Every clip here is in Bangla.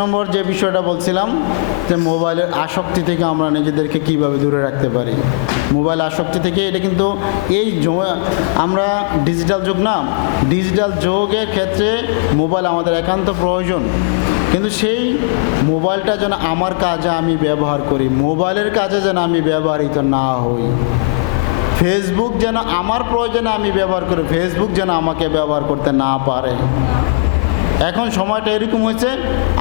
নম্বর যে বিষয়টা বলছিলাম যে মোবাইলের আসক্তি থেকে আমরা নিজেদেরকে কিভাবে দূরে রাখতে পারি। মোবাইল আসক্তি থেকে এটা কিন্তু আমরা ডিজিটাল যুগ না, ডিজিটাল যুগের ক্ষেত্রে মোবাইল আমাদের একান্ত প্রয়োজন, কিন্তু সেই মোবাইলটা যেন আমার কাজে আমি ব্যবহার করি, মোবাইলের কাজে যেন আমি ব্যবহৃত না হই। ফেসবুক যেন আমার প্রয়োজনে আমি ব্যবহার করি, ফেসবুক যেন আমাকে ব্যবহার করতে না পারে। এখন সময়টা এরকম হয়েছে,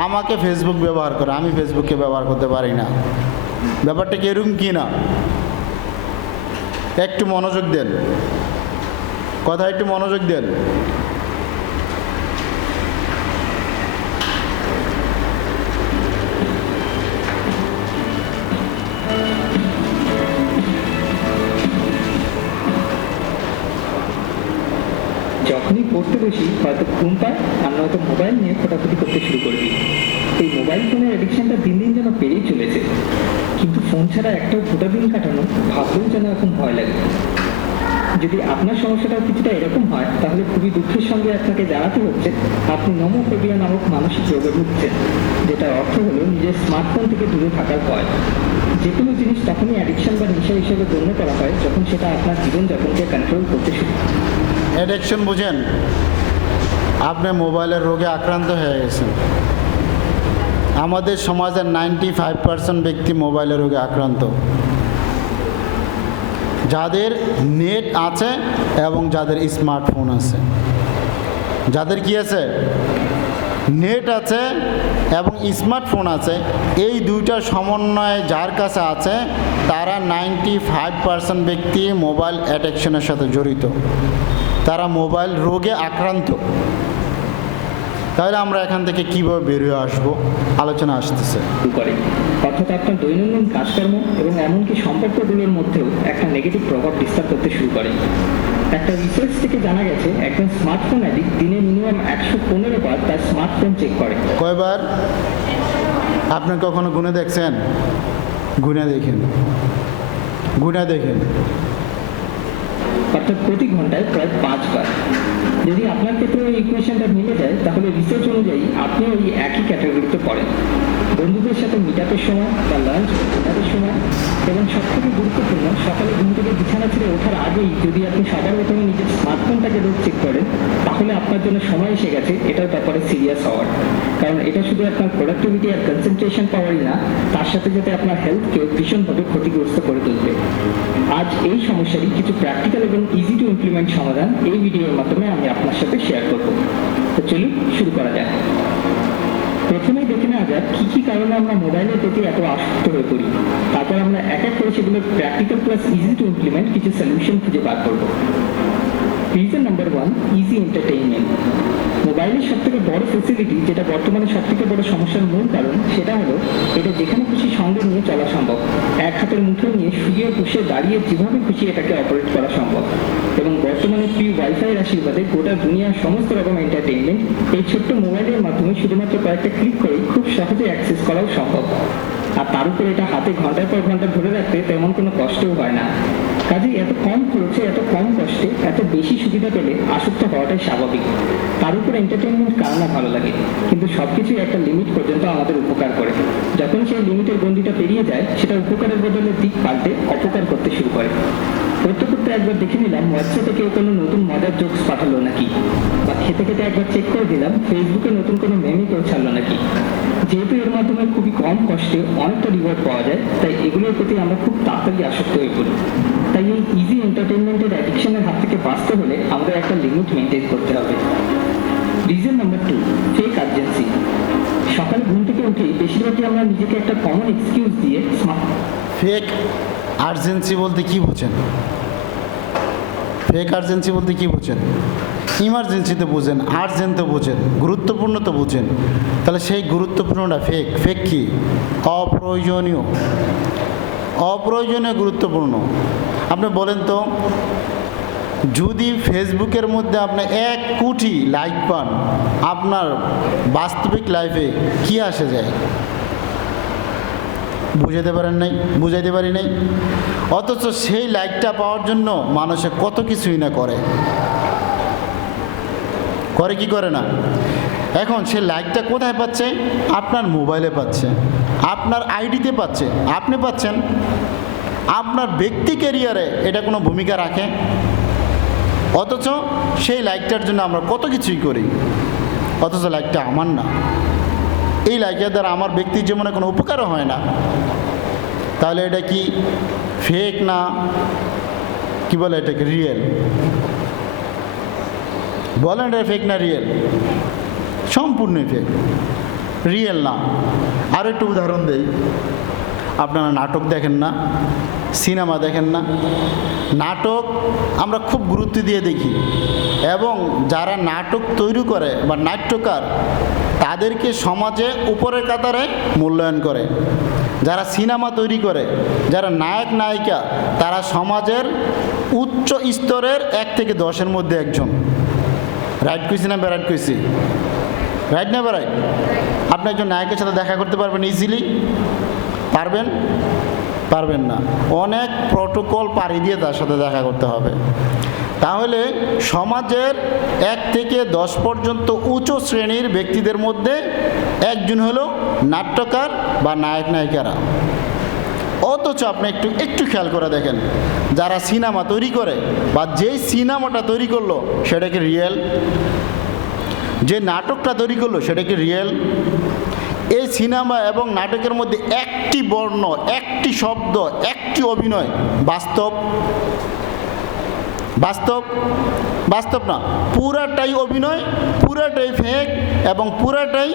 আমাকে ফেসবুক ব্যবহার করে, আমি ফেসবুককে ব্যবহার করতে পারি না। ব্যাপারটা কি এরকম কি না? একটু মনোযোগ দেন, কথা একটু মনোযোগ দেন। যখনই পড়তে বসি হয়তো ঘুম পায় আর নয়তো মোবাইল নিয়ে ফোটাফুটি করতে শুরু করবি। এই মোবাইল ফোনের অ্যাডিকশনটা দিন দিন যেন বেড়েই চলেছে, কিন্তু ফোন ছাড়া একটাও ফোটা দিন কাটানো ভাবলেও যেন এখন ভয় লাগে। যদি আপনার সমস্যাটাও কিছুটা এরকম হয় তাহলে খুবই দুঃখের সঙ্গে আপনাকে জানাতে হচ্ছে আপনি নোমোফোবিয়া নামক মানসিক রোগে ভুগছেন, যেটার অর্থ হলো নিজের স্মার্টফোন থেকে দূরে থাকার ভয়। যে কোনো জিনিস তখনই অ্যাডিকশন বা নেশা হিসেবে গণ্য করা হয় যখন সেটা আপনার জীবনযাপনকে কন্ট্রোল করতে শুরু করে। অ্যাডিকশন বুঝেন, আপনি মোবাইলের রোগে আক্রান্ত হয়ে গেছেন। আমাদের সমাজের 95% ব্যক্তি মোবাইলের রোগে আক্রান্ত, যাদের নেট আছে এবং যাদের স্মার্টফোন আছে। যাদের কি আছে? নেট আছে এবং স্মার্টফোন আছে, এই দুইটার সমন্বয়ে যার কাছে আছে তারা 95% ব্যক্তি মোবাইল অ্যাডিকশনের সাথে জড়িত, তারা মোবাইল রোগে আক্রান্ত। তাহলে আমরা এখান থেকে কীভাবে বেরিয়ে আসবো, আলোচনা আসতেছে। করে অর্থাৎ আপনার দৈনন্দিন কাজকর্ম এবং এমনকি সম্পর্কগুলোর মধ্যেও একটা নেগেটিভ প্রভাব বিস্তার করতে শুরু করে। একটা রিসার্চ থেকে জানা গেছে একজন স্মার্টফোন অ্যাডিক্ট দিনে মিনিমাম 115 বার তার স্মার্টফোন চেক করে। কয়বার? আপনি কখনো গুনে দেখছেন? গুনে দেখেন, গুনে দেখেন। অর্থাৎ প্রতি ঘন্টায় প্রায় 5 বার। যদি আপনার ক্ষেত্রে ওই ইকুয়েশনটা মিলে যায় তাহলে রিসার্চ অনুযায়ী আপনি ওই একই ক্যাটাগরিতে পড়েন। বন্ধুদের সাথে মিটআপের সময় বা লাঞ্চ বা ডিনারের সময়, এবং সবথেকে গুরুত্বপূর্ণ সকালে ঘুম থেকে বিছানা ছেড়ে ওঠার আগেই যদি আপনি সবার প্রথমে নিজের স্মার্টফোনটাকে রোজ চেক করেন, তাহলে আপনার জন্য সময় এসে গেছে এটার ব্যাপারে সিরিয়াস হওয়ার। কারণ এটা শুধু আপনার প্রোডাক্টিভিটি আর কনসেন্ট্রেশন পাওয়ারই না, তার সাথে সাথে আপনার হেলথকেও ভীষণভাবে ক্ষতিগ্রস্ত করে তুলবে। আজ এই সমস্যারই কিছু প্র্যাকটিক্যাল এবং ইজি টু ইমপ্লিমেন্ট সমাধান এই ভিডিওর মাধ্যমে আমি আপনার সাথে শেয়ার করব। তো চলুন শুরু করা যাক। প্রথমেই দেখে নেওয়া যাক কী কী কারণে আমরা মোবাইলের প্রতি এত আসক্ত হয়ে পড়ি। তারপর আমরা এক এক করে সেগুলোর practical plus easy to implement কিছু সলিউশন খুঁজে বার করব। Reason number 1, easy entertainment. মোবাইলের সবথেকে বড় ফেসিলিটি, যেটা বর্তমানে সবথেকে বড় সমস্যার মূল কারণ, সেটা হলো এটা যেখানে খুশি সঙ্গে নিয়ে চলা সম্ভব। এক হাতের মুঠোয় নিয়ে শুয়ে বসে দাঁড়িয়ে যেভাবে খুশি এটাকে অপারেট করা সম্ভব। এবং বর্তমানে ফ্রি ওয়াইফাইয়ের আশীর্বাদে গোটা দুনিয়ার সমস্ত রকম এন্টারটেইনমেন্ট এই ছোট্ট মোবাইলের মাধ্যমে শুধুমাত্র কয়েকটা ক্লিক করেই খুব সহজে অ্যাক্সেস করাও সম্ভব। আর তার উপরে এটা হাতে ঘন্টার পর ঘন্টা ধরে রাখতে তেমন কোনো কষ্টও হয় না। কাজেই এত কম খরচে এত কম কষ্টে এত বেশি সুবিধা পেলে আসক্ত হওয়াটাই স্বাভাবিক। তার উপর এন্টারটেইনমেন্ট কার না ভালো লাগে, কিন্তু সবকিছুই একটা লিমিট পর্যন্ত আমাদের উপকার করে। যখন সেই লিমিটের গণ্ডিটা পেরিয়ে যায়, সেটা উপকারের বদলে দিক পাল্টে অপকার করতে শুরু করে। করতে করতে একবার দেখে নিলাম হোয়াটসঅ্যাপে কেউ কোনো নতুন মজার জোকস পাঠালো নাকি, বা খেতে খেতে একবার চেক করে দিলাম ফেসবুকে নতুন কোনো মেমে কেউ ছাড়লো নাকি। যেহেতু এর মাধ্যমে খুবই কম কষ্টে অনেকটা রিওয়ার্ড পাওয়া যায়, তাই এগুলোর প্রতি আমরা খুব তাড়াতাড়ি আসক্ত হয়ে পড়ি। তাই এই ইজি এন্টারটেইনমেন্টের অ্যাডিকশনের হাত থেকে বাঁচতে হলে আমাদের একটা লিমিট মেনটেন করতে হবে। Reason number 2, fake urgency. সকালে ঘুম থেকে উঠে বেশিরভাগই আমরা নিজেকে একটা কমন এক্সকিউজ দিয়ে ফেক আর্জেন্সি বলতে কি বোঝেন? ফেক আর্জেন্সি বলতে কি বোঝেন? ইমার্জেন্সি তো বোঝেন, আর্জেন্ট তো বোঝেন, গুরুত্বপূর্ণ তো বোঝেন। তাহলে সেই গুরুত্বপূর্ণটা ফেক। ফেক কি? অপ্রয়োজনীয়, অপ্রয়োজনীয় গুরুত্বপূর্ণ। আপনি বলেন তো, যদি ফেসবুকের মধ্যে আপনি 1 কোটি লাইক পান, আপনার বাস্তবিক লাইফে কি আসে যায়? বুঝাতে পারেন নাই, বুঝাইতে পারি নাই। অথচ সেই লাইকটা পাওয়ার জন্য মানুষে কত কিছুই না করে, করে কি করে না? এখন সে লাইকটা কোথায় পাচ্ছে? আপনার মোবাইলে পাচ্ছে, আপনার আইডিতে পাচ্ছে, আপনি পাচ্ছেন। আপনার ব্যক্তি ক্যারিয়ারে এটা কোনো ভূমিকা রাখে? অথচ সেই লাইকটার জন্য আমরা কত কিছুই করি, অথচ লাইকটা আমার না। এই লাইকের দ্বারা আমার ব্যক্তির জীবনে কোনো উপকারও হয় না। তাহলে এটা কি ফেক না কি বলে এটাকে রিয়েল? বলেন এটা ফেক না রিয়েল? সম্পূর্ণই ফেক, রিয়েল না। আর একটু উদাহরণ দেই। আপনারা নাটক দেখেন না, সিনেমা দেখেন না? নাটক আমরা খুব গুরুত্ব দিয়ে দেখি, এবং যারা নাটক তৈরি করে বা নাট্যকার তাদেরকে সমাজে উপরের কাতারে মূল্যায়ন করে। যারা সিনেমা তৈরি করে, যারা নায়ক নায়িকা, তারা সমাজের উচ্চ স্তরের 1 থেকে 10-এর মধ্যে একজন। রাইট কইছি না বেরাইট কইছি? রাইট না বেরাইট? আপনি একজন নায়কের সাথে দেখা করতে পারবেন ইজিলি? পারবেন? পারবেন না। অনেক প্রটোকল পাড়ি দিয়ে তার সাথে দেখা করতে হবে। তাহলে সমাজের 1 থেকে 10 পর্যন্ত উঁচু শ্রেণীর ব্যক্তিদের মধ্যে একজন হলো নাট্যকার বা নায়ক নায়িকারা। অথচ আপনি একটু খেয়াল করে দেখেন, যারা সিনেমা তৈরি করে বা যেই সিনেমাটা তৈরি করলো সেটা কি রিয়েল? যে নাটকটা তৈরি করলো সেটা কি রিয়েল? এই সিনেমা এবং নাটকের মধ্যে একটি বর্ণ, একটি শব্দ, একটি অভিনয় বাস্তব? বাস্তব? বাস্তব না, পুরাটাই অভিনয়, পুরাটাই ফেক এবং পুরাটাই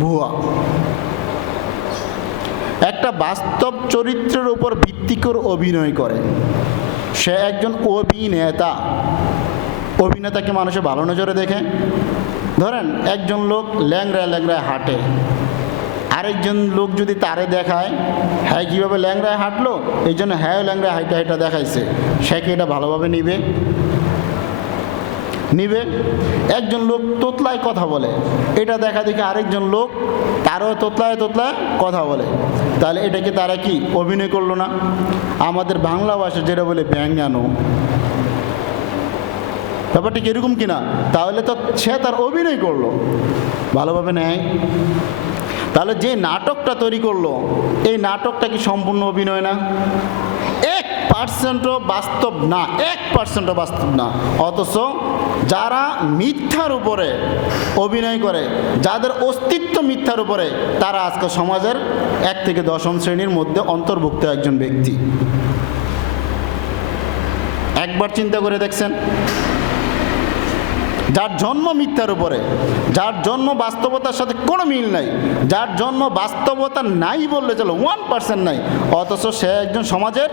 ভুয়া। একটা বাস্তব চরিত্রের উপর ভিত্তি করে অভিনয় করে, সে একজন অভিনেতা। অভিনেতাকে মানুষে ভালো নজরে দেখে? ধরেন একজন লোক ল্যাংড়ায় ল্যাংড়ায় হাঁটে, আরেকজন লোক যদি তারে দেখায় হ্যাঁ কীভাবে ল্যাংড়ায় হাঁটলো, এই জন্য হ্যাঁ ল্যাংড়ায় হাইটা হাইটা দেখাইছে, সে কি এটা ভালোভাবে নিবে? নিবে? একজন লোক তোতলায় কথা বলে, এটা দেখা দেখে আরেকজন লোক তারও তোতলায় তোতলায় কথা বলে, তাহলে এটাকে তারা কি অভিনয় করলো না? আমাদের বাংলা ভাষা যেটা বলে ব্যঙ্গানো, ব্যাপারটা কীরকম কিনা? তাহলে তো সে তার অভিনয় করলো, ভালোভাবে নেয়। তাহলে যে নাটকটা তৈরি করলো এই নাটকটা কি সম্পূর্ণ অভিনয় না? 1% বাস্তব না, 1% বাস্তব না। অথচ যারা মিথ্যার উপরে অভিনয় করে, যাদের অস্তিত্ব মিথ্যার উপরে, তারা আজকে সমাজের 1 থেকে 10ম শ্রেণীর মধ্যে অন্তর্ভুক্ত একজন ব্যক্তি। একবার চিন্তা করে দেখছেন, যার জন্ম মিথ্যার উপরে, যার জন্ম বাস্তবতার সাথে কোনো মিল নাই, যার জন্ম বাস্তবতা নাই বললে চলো 1% নাই, অথচ সে একজন সমাজের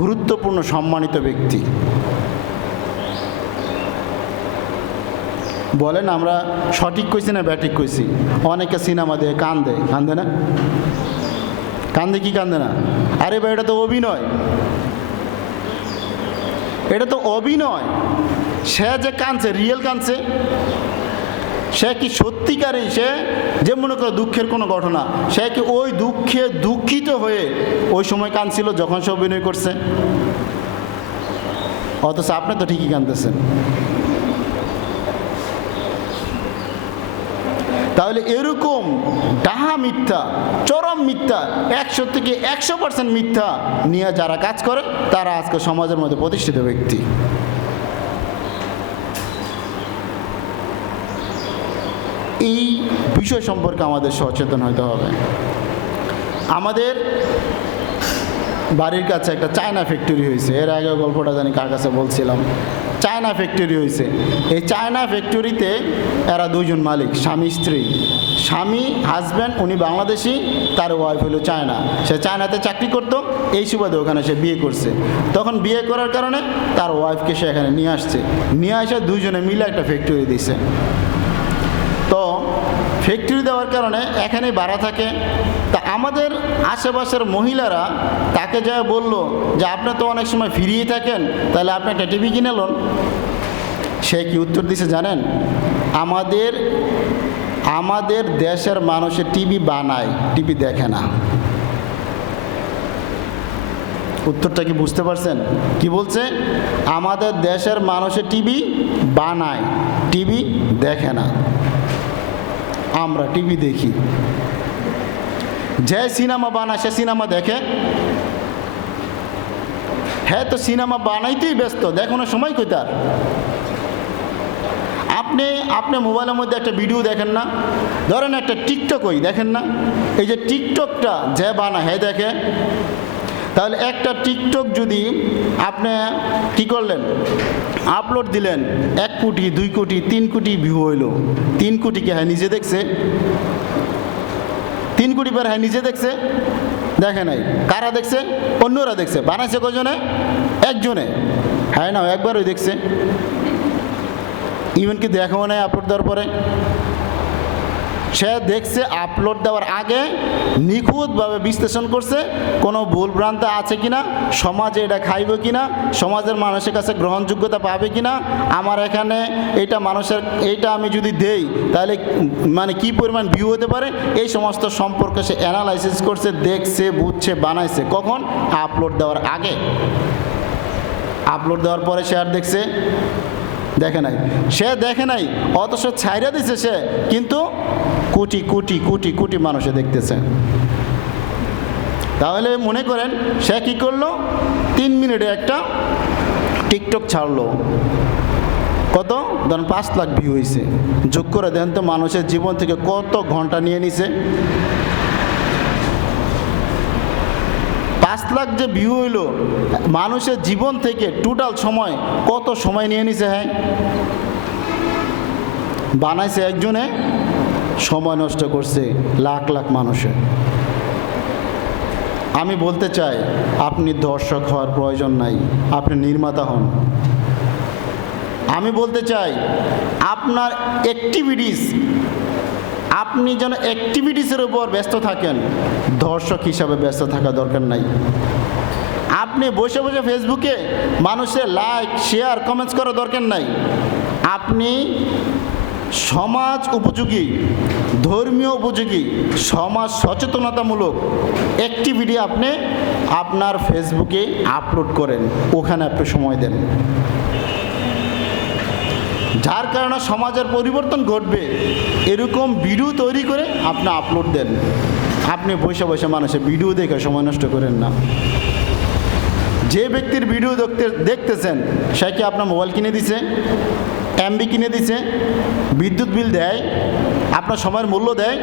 গুরুত্বপূর্ণ সম্মানিত ব্যক্তি। বলেন আমরা সঠিক কইছি না ব্যাঠিক কইছি? অনেকে সিনেমা দিয়ে কান্দে, কান্দে না? কান্দে কি কান্দে না? আরে ভাই এটা তো অভিনয়, এটা তো অভিনয়। সে যে কাঁদছে রিয়েল কাঁদছে, সে কি সত্যিকারই সে যে মনে করো দুঃখের কোনো ঘটনা, সে কি ওই দুঃখে দুঃখিত হয়ে ওই সময় কাঁদছিল যখন সে অভিনয় করছে? অথচ আপনি তো ঠিকই কাঁদতেছেন। তাহলে এরকম ডাহা মিথ্যা, চরম মিথ্যা, 100 থেকে 100% মিথ্যা নিয়ে যারা কাজ করে তারা আজকে সমাজের মধ্যে প্রতিষ্ঠিত ব্যক্তি। এই বিষয় সম্পর্কে আমাদের সচেতন হতে হবে। আমাদের বাড়ির কাছে একটা চায়না ফ্যাক্টরি হয়েছে, এর আগে গল্পটা জানি কার কাছে বলছিলাম। চায়না ফ্যাক্টরি হয়েছে। এই চায়না ফ্যাক্টরিতে এরা 2 জন মালিক, স্বামী স্ত্রী। স্বামী হাজব্যান্ড উনি বাংলাদেশি, তার ওয়াইফ হলো চায়না। সে চায়নাতে চাকরি করতো, এই সুবাদে ওখানে সে বিয়ে করছে। তখন বিয়ে করার কারণে তার ওয়াইফকে সে এখানে নিয়ে আসছে, নিয়ে আসে 2 জনে মিলে একটা ফ্যাক্টরি দিছে। তো ফ্যাক্টরি দেওয়ার কারণে এখানেই ভাড়া থাকে। তা আমাদের আশেপাশের মহিলারা তাকে যা বলল যে আপনি তো অনেক সময় ফিরিয়ে থাকেন, তাহলে আপনি একটা টিভি কিনে নেন। সে কি উত্তর দিছে জানেন? আমাদের দেশের মানুষের টিভি বানায়, টিভি দেখে না। উত্তরটা কি বুঝতে পারছেন? কি বলছে? আমাদের দেশের মানুষের টিভি বানায়, টিভি দেখে না। আমরা টিভি দেখি। যে সিনেমা বানায় সে সিনেমা দেখে, হ্যাঁ তো সিনেমা বানাইতেই ব্যস্ত, দেখানোর সময় কই তার? আপনি মোবাইলের মধ্যে একটা ভিডিও দেখেন না, ধরেন একটা টিকটকই দেখেন না, এই যে টিকটকটা যে বানায় হ্যাঁ দেখে। তাহলে একটা টিকটক যদি আপনি কি করলেন, আপলোড দিলেন, 1 কোটি 2 কোটি 3 কোটি ভিউ হইল, 3 কোটিকে হ্যাঁ নিজে দেখছে? 3 কোটি পর হ্যাঁ নিজে দেখছে? দেখে নাই। কারা দেখছে? অন্যরা দেখছে। বানাইছে কজনে? একজনে। হ্যাঁ না, একবারই দেখছে। ইভেন কি দেখাও নাই আপলোড দেওয়ার পরে? সে দেখছে আপলোড দেওয়ার আগে, নিখুঁতভাবে বিশ্লেষণ করছে কোনো ভুলভ্রান্ত আছে কিনা, সমাজে এটা খাইব কিনা, সমাজের মানুষের কাছে গ্রহণযোগ্যতা পাবে কিনা, আমার এখানে এটা মানুষের এইটা আমি যদি দেই তাহলে মানে কি পরিমাণ ভিউ হতে পারে, এই সমস্ত সম্পর্কে সে অ্যানালাইসিস করছে, দেখছে, বুঝছে, বানাইছে। কখন? আপলোড দেওয়ার আগে। আপলোড দেওয়ার পরে সে আর দেখছে? দেখে নাই। সে দেখে নাই, অথচ ছাইরা দিছে সে, কিন্তু কোটি কোটি কোটি কোটি মানুষে দেখতেছে। তাহলে মনে করেন সে কি করলো, 3 মিনিটে একটা টিকটক ছাড়লো, কত? ধরেন 5 লাখ ভিউ হয়েছে। যোগ করে দেন তো মানুষের জীবন থেকে কত ঘন্টা নিয়ে নিছে। 5 লাখ যে ভিউ হইল, মানুষের জীবন থেকে টোটাল সময় কত সময় নিয়ে নিছে? হ্যাঁ, বানাইছে একজনে, সময় নষ্ট করছে লাখ লাখ মানুষের। আমি বলতে চাই, আপনি দর্শক হওয়ার প্রয়োজন নাই, আপনি নির্মাতা হন। আমি বলতে চাই, আপনার অ্যাক্টিভিটিস, আপনি যেন অ্যাক্টিভিটিসের উপর ব্যস্ত থাকেন, দর্শক হিসাবে ব্যস্ত থাকা দরকার নাই। আপনি বসে বসে ফেসবুকে মানুষের লাইক, শেয়ার, কমেন্টস করার দরকার নাই। আপনি সমাজ উপযোগী, ধর্মীয় উপযোগী, সমাজ সচেতনতামূলক অ্যাক্টিভিটি আপনি আপনার ফেসবুকে আপলোড করেন, ওখানে আপনি সময় দেন। যার কারণে সমাজের পরিবর্তন ঘটবে এরকম ভিডিও তৈরি করে আপনি আপলোড দেন। আপনি বসে বসে মানুষের ভিডিও দেখে সময় নষ্ট করেন না। যে ব্যক্তির ভিডিও দেখতেছেন সে কি আপনার মোবাইল কিনে দিছে, এমবি কিনে দিছে, বিদ্যুৎ বিল দেয়, আপনার সময়ের মূল্য দেয়?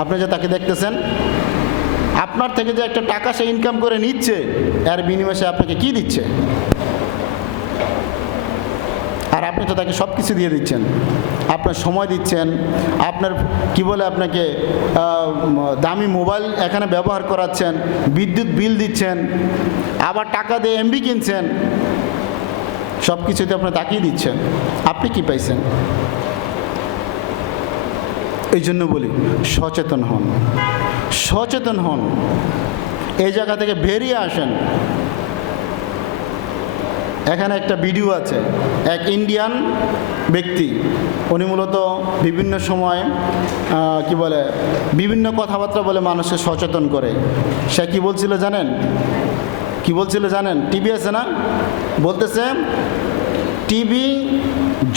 আপনি যে তাকে দেখতেছেন, আপনার থেকে যে একটা টাকা সে ইনকাম করে নিচ্ছে, এর বিনিময়ে সে আপনাকে কি দিচ্ছে? আর আপনি তো তাকে সব কিছু দিয়ে দিচ্ছেন। আপনার সময় দিচ্ছেন, আপনার কি বলে আপনাকে দামি মোবাইল এখানে ব্যবহার করাচ্ছেন, বিদ্যুৎ বিল দিচ্ছেন, আবার টাকা দিয়ে এমবি কিনছেন, সব কিছুতে আপনি তাকিয়ে দিচ্ছেন। আপনি কি পাইছেন? এই জন্য বলি, সচেতন হন, সচেতন হন, এই জায়গা থেকে বেরিয়ে আসেন। এখানে একটা ভিডিও আছে, এক ইন্ডিয়ান ব্যক্তি, উনি মূলত বিভিন্ন সময় কি বলে বিভিন্ন কথাবার্তা বলে মানুষকে সচেতন করে। সে কি বলছিল জানেন? কি বলছিল জানেন? টিভি আছে না, বলতেছে টিভি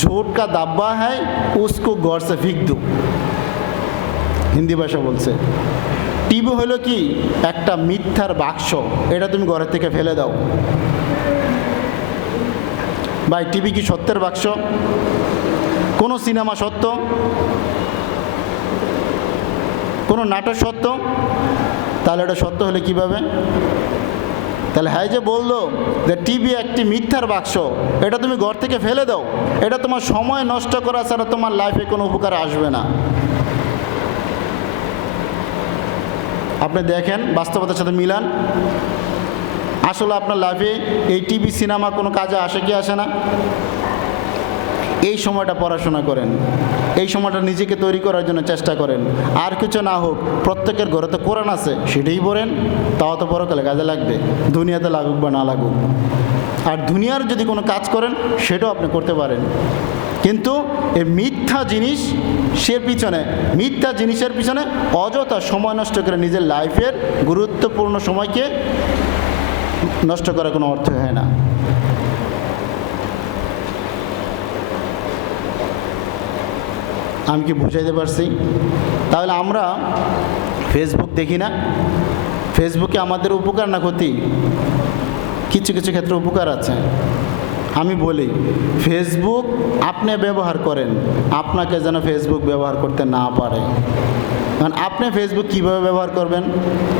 झूठ का दाब्बा है उसको गौर से फेंक दो। হিন্দি ভাষা বলছে টিভি হলো কি একটা মিথ্যার বাক্স, এটা তুমি ঘরের থেকে ফেলে দাও। ভাই, টিভি কি সত্যের বাক্স? কোনো সিনেমা সত্য? কোনো নাটক সত্য? তাহলে এটা সত্য হলে কিভাবে? তাহলে হ্যাঁ যে বললো যে টিভি একটি মিথ্যার বাক্স, এটা তুমি ঘর থেকে ফেলে দাও, এটা তোমার সময় নষ্ট করা ছাড়া তোমার লাইফে কোনো উপকার আসবে না। আপনি দেখেন, বাস্তবতার সাথে মিলান, আসলে আপনার লাইফে এই টিভি সিনেমা কোনো কাজে আসে কি আসে না? এই সময়টা পড়াশোনা করেন, এই সময়টা নিজেকে তৈরি করার জন্য চেষ্টা করেন। আর কিছু না হোক, প্রত্যেকের ঘরে তো কোরআন আছে, সেটাই পড়েন, তাও তো পরকালে কাজে লাগবে, দুনিয়াতে লাগুক বা না লাগুক। আর দুনিয়ার যদি কোনো কাজ করেন সেটাও আপনি করতে পারেন, কিন্তু এই মিথ্যা জিনিস মিথ্যা জিনিসের পিছনে অযথা সময় নষ্ট করে নিজের লাইফের গুরুত্বপূর্ণ সময়কে নষ্ট করার কোনো অর্থ হয় না। আমি কি বুঝাইতে পারছি? তাহলে আমরা ফেসবুক দেখি না, ফেসবুকে আমাদের উপকার না ক্ষতি? কিছু কিছু ক্ষেত্রে উপকার আছে। আমি বলি ফেসবুক আপনি ব্যবহার করেন, আপনাকে যেন ফেসবুক ব্যবহার করতে না পারে। কারণ আপনি ফেসবুক কীভাবে ব্যবহার করবেন,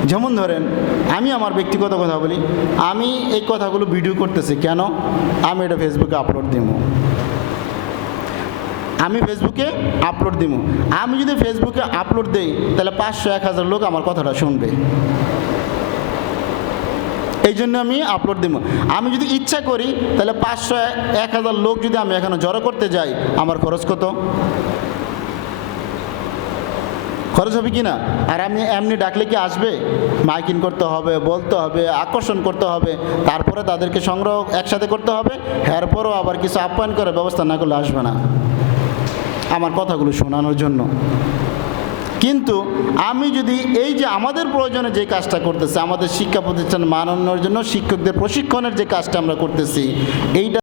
যেমন ধরেন আমি আমার ব্যক্তিগত কথা বলি, আমি এই কথাগুলো ভিডিও করতেছি কেন? আমি এটা ফেসবুকে আপলোড দিব, আমি ফেসবুকে আপলোড দিব। আমি যদি ফেসবুকে আপলোড দিই তাহলে 500-1000 লোক আমার কথাটা শুনবে, এই জন্য আমি আপলোড দিব। আমি যদি ইচ্ছা করি তাহলে 500-1000 লোক যদি আমি এখানে জড়ো করতে যাই, আমার খরচ কত? খরচ হবে কি না? আর আমি এমনি ডাকলে কি আসবে? মাইকিং করতে হবে, বলতে হবে, আকর্ষণ করতে হবে, তারপরে তাদেরকে সংগ্রহ একসাথে করতে হবে, এরপরও আবার কিছু আপ্যায়ন করার ব্যবস্থা না করলে আসবে না আমার কথাগুলো শোনানোর জন্য। কিন্তু আমি যদি এই যে আমাদের প্রয়োজনে যে কাজটা করতেছি, আমাদের শিক্ষা প্রতিষ্ঠান মানানোর জন্য শিক্ষকদের প্রশিক্ষণের যে কাজটা আমরা করতেছি, এইটা